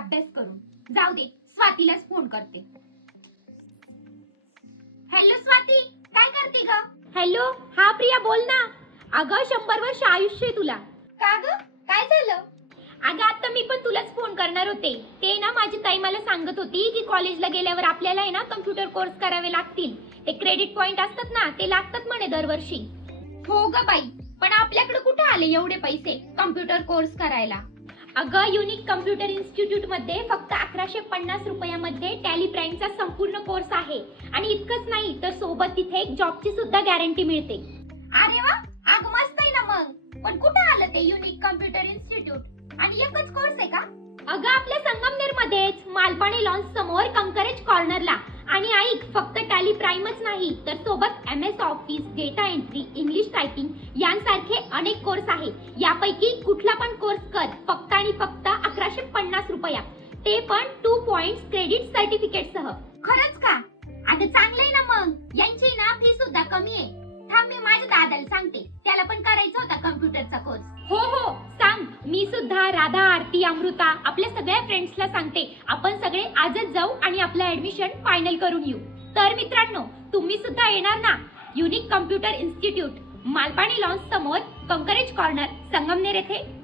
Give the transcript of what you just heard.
अभ्यास करून. जाऊ दे, स्वातीलाच फोन करते. हॅलो स्वाती, काय करते ग? हॅलो, हा प्रिया बोल ना. अगं 100 वर्ष आयुष्य आहे तुला. का ग, काय झालं? अगं आता मी पण तुलाच फोन करणार होते. ते ना माझी ताई मला सांगत होती की कॉलेजला गेल्यावर आपल्याला आहे ना कम्प्युटर कोर्स करावे लागतील. ते क्रेडिट पॉइंट असतात ना, ते लागतात म्हणे दरवर्षी. हो ग बाई, पण आपल्याकडे कुठे आले एवढे पैसे कम्प्युटर कोर्स करायला? अगं युनिक कम्प्युटर इन्स्टिट्यूट मध्ये फक्त 1150 रुपयामध्ये टॅली प्राइमचा संपूर्ण कोर्स आहे. आणि इतकंच नाही तर सोबत तिथे एक जॉबची सुद्धा गॅरंटी मिळते. अरे वा, अग मस्त आहे ना मग. पण कुठे आलं ते युनिक कम्प्युटर इन्स्टिट्यूट? आणि एकच कोर्स आहे का? अगं आपल्या संगमनेर मध्येच मालपाणी लॉन्च समोर कंकरेज कॉर्नरला. आणि ऐक, फक्त टॅली प्राइमच नाही तर सोबत MS office, data entry, English typing यांसारखे अनेक कोर्स आहेत. यापैकी कुठला पण कोर्स कर, फक्त आणि फक्त 1150 रुपया, ते पण 2 पॉइंट्स क्रेडिट सर्टिफिकेट सह. खरंच का? अगं चांगलंय ना मग. यांची ना फी सुद्धा कमी आहे. थांब, मी माझ्या दादाला सांगते, त्याला पण करायचा होता कम्प्युटरचा कोर्स. हो हो सांग. मी सुद्धा, राधा, आरती, अमृता आपल्या सगळ्या फ्रेंड्सला सांगते. आपण सगळे आजच जाऊ आणि आपलं ऍडमिशन फायनल करून येऊ. तर मित्रांनो, तुम्ही सुद्धा येणार ना? Unique computer institute, Malpani launch समोर, कंकरेज कॉर्नर, संगमनेर येथे.